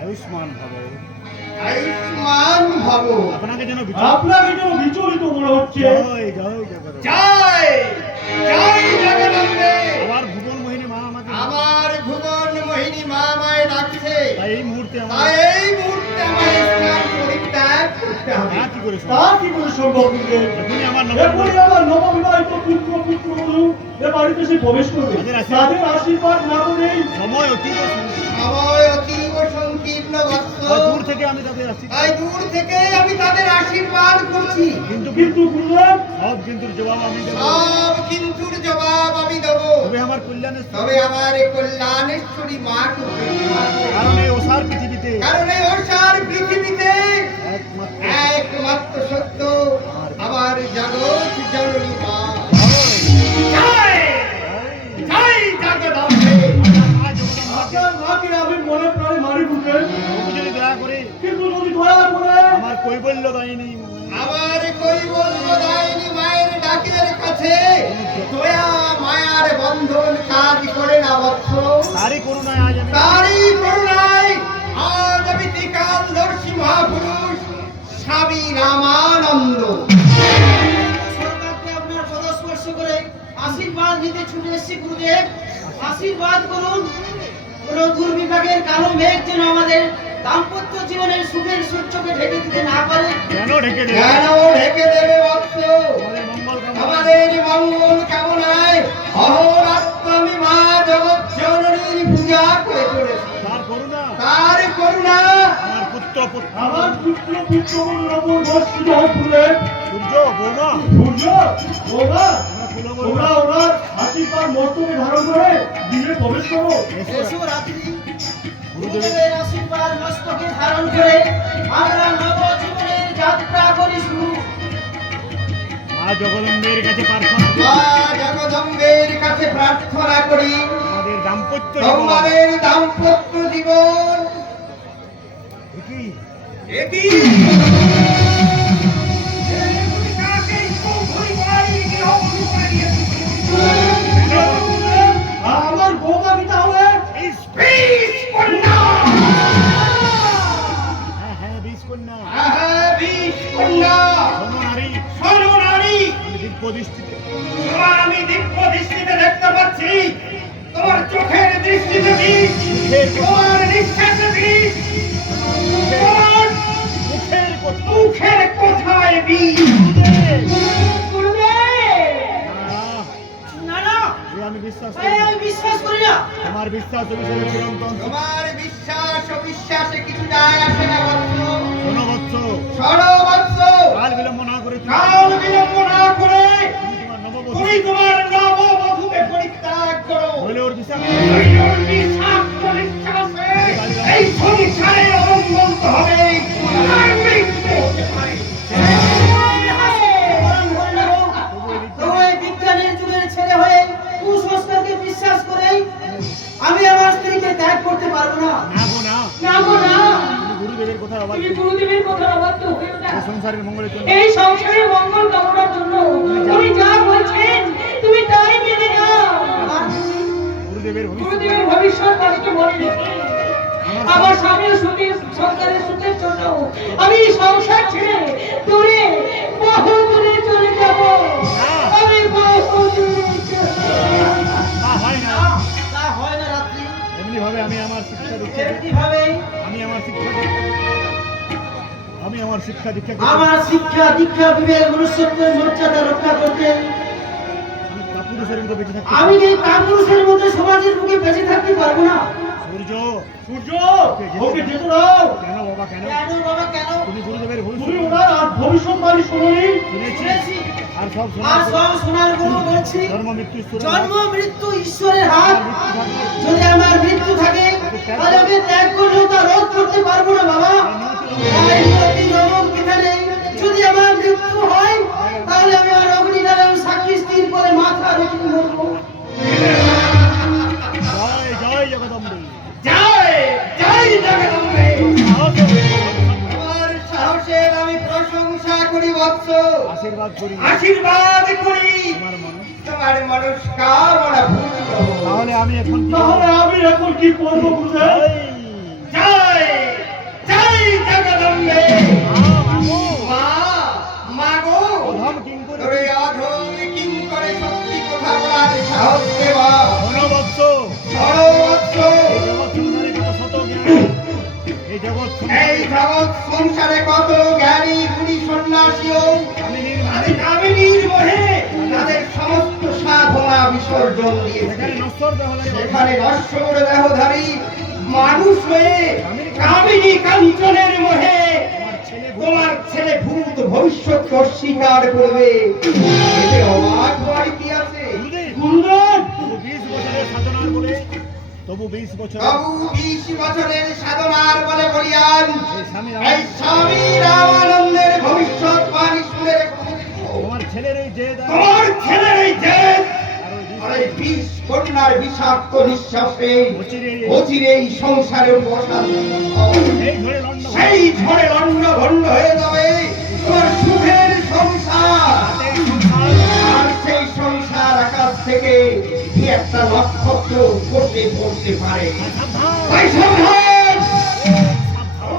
আয়ুষ্মান ভব। আয়ুষ্মান ভব। আপনাকে যেন বিচলিত মনে হচ্ছে। জয় জয় জগন্নাথ। জয় জয় জগদম্বে। আমার ভুবন মোহিনী মা আমাকে, আমার ভুবন মোহিনী মা আমায় ডাকছে। তাই এই মুহূর্তে তাই এই মুহূর্তে আমার স্থান পরিত্যাগ করতে হবে। তা কি করে সম্ভব গুরুদেব? এখনই আমার নববিবাহিত পুত্রবধূ এ বাড়িতে সে প্রবেশ করবে। তাদের আশীর্বাদ না করেই সময় অতীব সংকীর্ণ বৎস। দূর থেকে আমি তাদের তাই দূর থেকে আমি তাদের আশীর্বাদ করছি। কিন্তু গুরুদেব, সব কিন্তু জবাব আমি দেব। সব কিন্তুর জবাব আমি দেব। তবে আমার তবে আমার কল্যাণেশ্বরী মাকে উপেক্ষা করে। কারণ এই ওসার পৃথিবীতে একমাত্র সত্য আমার জগৎ জননী মা। আমি মনে প্রাণে মারি বুঝে, যদি দয়া করে, কিন্তু যদি দয়া করে আমার কৈবল্য দায়নি মায়ের ডাকের কাছে দয়া মায়ার বন্ধন কাজ করে না বৎস। তারই করুণায় আজ আমি ত্রিকালদর্শী মহাপুরুষ স্বামী রামানন্দ সরকারকে আপনার পদস্পর্শ করে আশীর্বাদ নিতে ছুটে এসেছি। গুরুদেব, আশীর্বাদ করুন। কোন দুর্বিপাকের কালো মেঘ যেন আমাদের দাম্পত্য জীবনের সুখের সূর্যকে ঢেকে দিতে না পারে। কেন ঢেকে দেবে বৎস? আমাদের মঙ্গল কামনায় অহোরাত্র আমি মা জগৎ জননীর পূজা করে চলেছি। তার করুণা আমার পুত্র ওনার আশীর্বাদ মস্তকে ধারণ করে দিনে প্রবেশ করো। এসো রাত্রি, গুরুদেবের আশীর্বাদ মস্তকে ধারণ করে আমরা নব জীবনের যাত্রা করি শুরু। মা জগদম্বের কাছে প্রার্থনা করি আমাদের দাম্পত্য জীবন একই আমার বৌমা পিতা হলে আমি দিব্য দৃষ্টিতে দেখতে পাচ্ছি। তোমার চোখের দৃষ্টিতে বিষ, তোমার নিঃশ্বাসে বিষ, তোমার মুখের কোথায় বিষ। আমি বিশ্বাস করি না। আমার বিশ্বাস তোমার বিশ্বাস অবিশ্বাসে কিছু যায় আসে না বৎস। শোনো বৎস, কাল বিলম্ব না করে তুমি তোমার নববধূকে পরিত্যাগ করো। ওর বিশ্বাস এই সংসারে অমঙ্গল হবে। আর মৃত্যু হতে পারে। বিজ্ঞানের যুগের ছেলে হয়ে কুসংস্কারকে বিশ্বাস করে আমি আমার স্ত্রীকে ত্যাগ করতে পারবো না। গুরুদেবের কথা অবাধ্য হইও না। সংসারের মঙ্গলের জন্য, এই সংসারের মঙ্গল কামনার জন্য তুমি যা বলছেন তুমি তাই মেনে নাও। গুরুদেবের ভবিষ্যৎ বাণীকে মনে রেখে আমার স্বামীর সুখের সন্তানের সুখের জন্য আমি সংসার ছেড়ে দূরে বহু দূরে চলে যাব। আমি বহু দূরে হয় না রাত্রি। এমনি ভাবে আমি আমার শিক্ষা দীক্ষা আমার শিক্ষা দীক্ষা বিবেক মনুষ্যত্বের মর্যাদা রক্ষা করতে আমি এই কাপুরুষের মধ্যে সমাজের মুখে বেঁচে থাকতে পারবো না। সূর্য ওকে যেতে দাও। কেন বাবা কেন? তুমি গুরুদেবের তুমি ওনার ভবিষ্যৎবাণী শুনেছি আর সব শোনার গৌরব বলছি। জন্ম মৃত্যু ঈশ্বরের হাত। যদি আমার মৃত্যু থাকে তাহলে আমি ত্যাগ করলেও তা রোধ করতে পারবো না বাবা। যদি আমার মৃত্যু হয় তাহলে আমি আর অগ্নিনারায়ণ সাক্ষী স্থির করে মাথা রেখে মরবো। জয় জগদম্বে। আমার সাহসের আমি প্রশংসা করি বৎস। আশীর্বাদ করি আশীর্বাদ করি তোমার মনে। তোমার মনস্কামনা পূর্ণ হোক। তাহলে আমি এখন কি তাহলে আমি এখন কি করবো গুরুদেব? জয় জয় জগদম্বে মা মাগো অধম কিঙ্কর তোরে অধম কিঙ্করে সত্যি কথা বলার সাহস দেবা ধনবৎস সর্বত্র এই জগৎ জ্ঞানী, এই জগৎ এই জগৎ সংসারে কত জ্ঞানী গুণী সন্ন্যাসীও আমি তাদের কামিনীর মোহে তাদের সমস্ত সাধনা বিসর্জন দিয়েছে। সেখানে নশ্বর দেহধারী সেখানে নশ্বর দেহধারী মানুষ হয়ে কামিনী কাঞ্চনের মোহে তোমার ছেলে ভূত ভবিষ্যৎ অস্বীকার করবে, এতে অবাক হওয়ার কি আছে? গুরুদেব তবু 20 বছরের সাধনার বলে তবু 20 বছর বাবু 20 বছরের সাধনার বলে বলিয়ান এই স্বামী এই স্বামী রামানন্দের ভবিষ্যৎবাণী শুনে রেখো। তোমার ছেলের এই যে তোমার ছেলের এই জেদ আর আর এই বিষ কন্যার বিষাক্ত নিঃশ্বাসে অচিরেই- অচিরেই সংসারে অশান্তি এই ঝড়ে লন্ড সেই ঝড়ে লন্ড ভন্ড হয়ে যাবে তোমার সুখের সংসার। আর সেই সংসার আকাশ থেকে কি একটা নক্ষত্র পড়তে পড়তে পারে। তাই সাবধান! ও,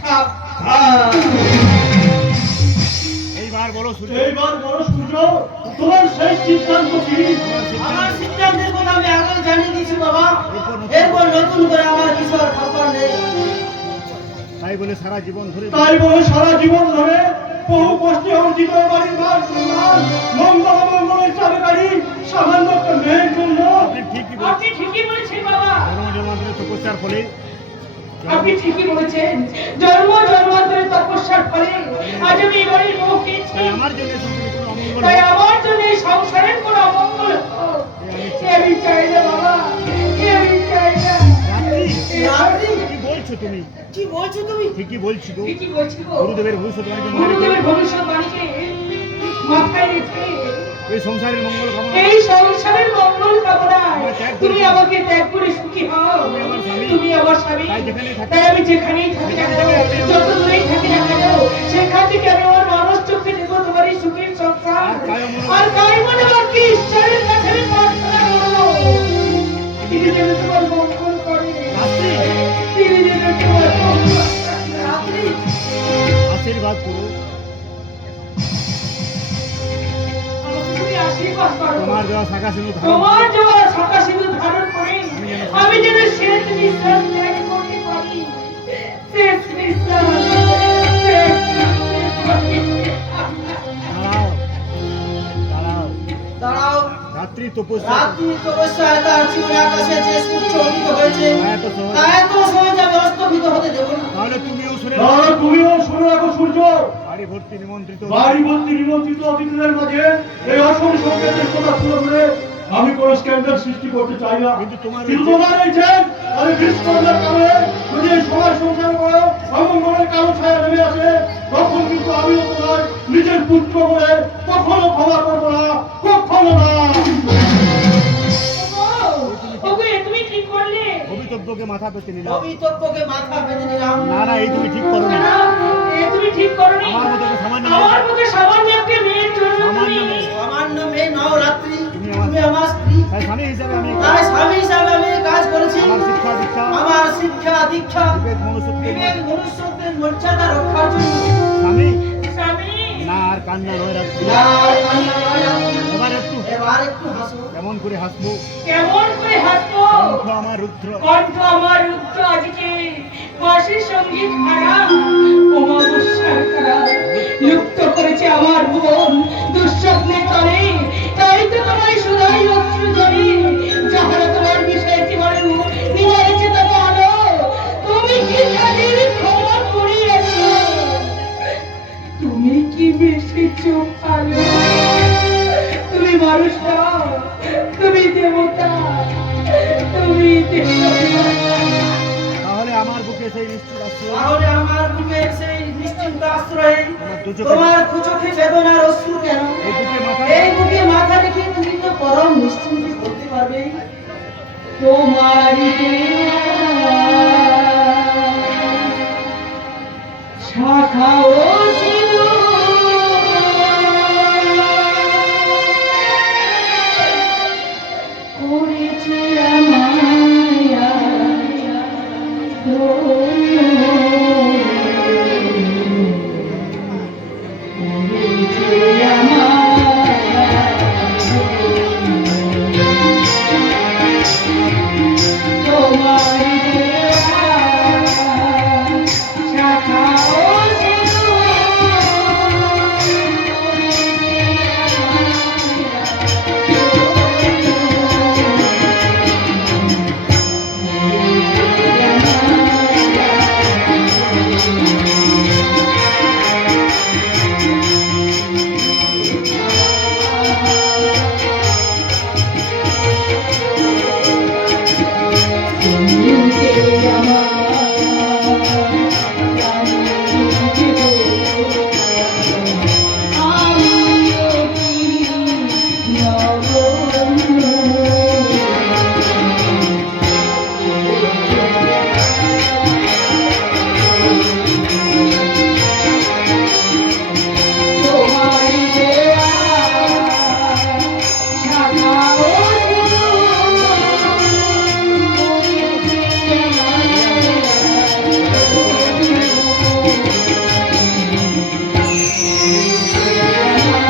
সাবধান! এইবার বলো সূর্য এইবার বড় সূর্য, তোমার সেই সিদ্ধান্ত কি? আমার সিদ্ধান্তের কথা আমি আগেই জানিয়ে দিয়েছি বাবা। এরপর নতুন করে আমার কিছু আর খবর নেই। তাই বলে সারা জীবন ধরে তাই বলে সারা জীবন ধরে বহু কষ্টে অর্জিত বাড়ির মান সম্মান মঙ্গল মঙ্গলের চাবিকারী সামান্য একটা মেয়ের জন্য আপনি ঠিকই আপনি ঠিকই বলেছেন বাবা, জন্মান্তরের তপস্যার ফলে আপনি ঠিকই বলেছেন। জন্ম জন্মান্তরের তপস্যার ফলে আজ আমি এই বাড়ির মুখ পেয়েছি। তাই আমার জন্য সংসারে কোনো অমঙ্গল তাই হোক। আমার জন্য এই সংসারের কোনো অমঙ্গল হোক, এ আমি চাই না বাবা, এ আমি চাই না। রাত্রি, কি বলছো তুমি? কি বলছো তুমি? ঠিকই বলছি গো। ঠিকই বলছি গো। গুরুদেবের ভবিষ্যৎবাণীকে মনে রেখে গুরুদেবের ভবিষ্যৎবাণীকে মাথায় রেখে এই সংসারের মঙ্গল কামনা এই সংসারের মঙ্গল কামনায় তুমি আমাকে ত্যাগ করে সুখী হও। তুমি আমার স্বামী, তাই আমি যেখানেই থাকি না কেন, যত দূরেই থাকি না কেন, সেখান থেকে আমি আমার মানুষ চোখে দেবো তোমার এই সুখের সংসার। আর তাই মনে বাকি ঈশ্বরের কাছে আমি প্রার্থনা করবো, তিনি যেন তোমার মঙ্গল করে, তিনি যেন তোমার মঙ্গল করে। রাত্রি, আশীর্বাদ করো। আমাকে তুমি আশীর্বাদ করো। তোমার দেওয়া শাখা সিঁদুর ধারণ তোমার দেওয়া শাখা সিঁদুর ধারণ করে আমি যেন শেষ নিঃশ্বাস ত্যাগ করতে পারি। শেষ নিঃশ্বাস ত্যাগ করতে পারি। দাঁড়াও দাঁড়াও দাঁড়াও। রাত্রি তপস্যা রাত্রি তপস্যায় তার জীবনে আকাশে যে সূর্য উদিত হয়েছে এত সহজ। তা এত সহজে আমি অস্তমিত হতে দেব না। তাহলে তুমিও শুনে তাহলে তুমিও শুনে রাখো সূর্য, বাড়ি ভর্তি নিমন্ত্রিত বাড়ি ভর্তি নিমন্ত্রিত অতিথিদের মাঝে এই আসল সংকেতের কথা তুলে ধরে আমি কোন স্ক্যান্ডাল সৃষ্টি করতে চাই না। কিন্তু তোমার কিন্তু তোমার এই যে আমি বিস্ফোরণের কারণে যদি এই সমাজ সংসার করো অমঙ্গলের কালো ছায়া নেমে আসে, তখন কিন্তু আমিও তোমার নিজের পুত্র বলে কখনো ক্ষমা করবো না, কখনো না। ওগো, এ তুমি ঠিক করলে? ভবিতব্যকে মাথা পেতে নিলাম। পবিত্রকে মাথা পেতে নিলাম। না না, এই তুমি ঠিক করো না, না। এ তুমি ঠিক করনি। আমার মতো একটা সামান্য আমার মতো সামান্য একটা মেয়ের জন্য সামান্য তুমি মেয়ে। সামান্য মেয়ে নও রাত্রি, তুমি তুমি আমার স্ত্রী। তাই স্বামী হিসেবে আমি তাই স্বামী হিসাবে আমি এই কাজ করেছি। আমার শিক্ষা দীক্ষা আমার শিক্ষা দীক্ষা বিবেক মনুষ্যত্বের বিবেক মনুষ্যত্বের মর্যাদা রক্ষার জন্য। স্বামী স্বামী। না আর কান্না নয় রাত্রি। না, কান্না নয় রাত্রি। এবার একটু এবার একটু হাসো। কেমন করে হাসবো? কেমন করে হাসবো? কণ্ঠ আমার রুদ্র। কণ্ঠ আমার রুদ্র আজকে বাঁশির সঙ্গীত হারা অমাবস্যার তারা লুপ্ত করেছে আমার ভুবন দুঃস্বপ্নে চলে। তাই তো তোমার সুধাই অশ্রু জলে যাহারা তোমার বিষয়ে জীবনে নিবারেছে তবে আলো। তুমি কি তাদের ক্ষমা করিয়াছ? তুমি কি বেশিছ আলো? তুমি মানুষ নও, তুমি দেবতা, তুমি দেবতা। তাহলে আমার বুকে সেই নিশ্চিত আশ্রয়, তাহলে আমার বুকে সেই নিশ্চিন্ত আশ্রয়ে তোমার দু চোখে তোমার দুচোখে বেদনার অশ্রু কেন? এই বুকে মাথা এই বুকে মাথা রেখে তুমি তো পরম নিশ্চিন্তে করতে পারবে। তোমার শাখা ও ছিল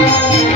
রে